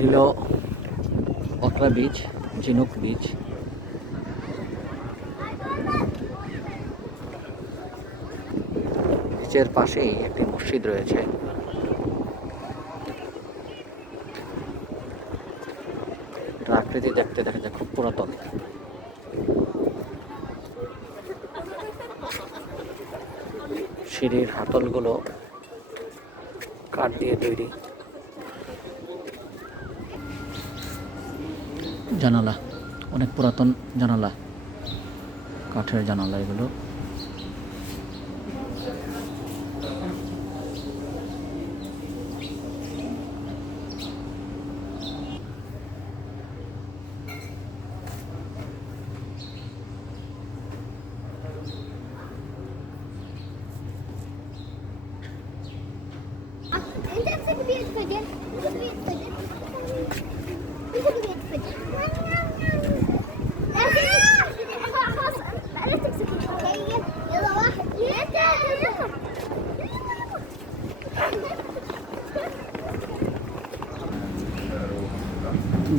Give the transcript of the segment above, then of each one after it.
এটি হল ওয়াকরা বিচ, ঝিনুক বিচ। বিচের পাশেই একটি মসজিদ রয়েছে। এটার আকৃতি দেখতে দেখা যায় খুব পুরাতন। সিঁড়ির হাতলগুলো কাঠ দিয়ে তৈরি। জানালা, অনেক পুরাতন জানালা, কাঠের জানালা এগুলো। انت نفسك بيتفجر، انت بيتفجر، انت بيتفجر. خلاص لا تمسك الحكاية. يلا واحد اثنين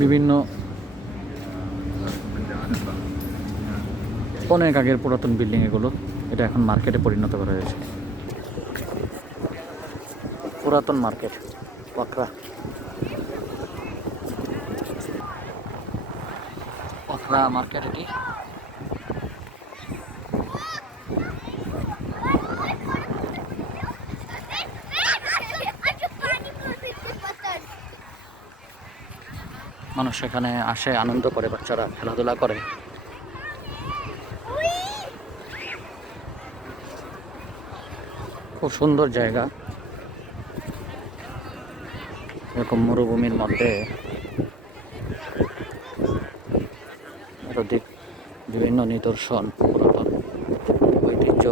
বিভিন্ন অনেক আগের পুরাতন বিল্ডিং এগুলো। এটা এখন মার্কেটে পরিণত করা হয়েছে। পুরাতন মার্কেট ওয়াকরা। ওয়াকরা মার্কেট এটি। মানুষ এখানে আসে, আনন্দ করে, বাচ্চারা খেলাধুলা করে। খুব সুন্দর জায়গা। এরকম মরুভূমির মধ্যে একাধিক বিভিন্ন নিদর্শন, পুরাতন ঐতিহ্য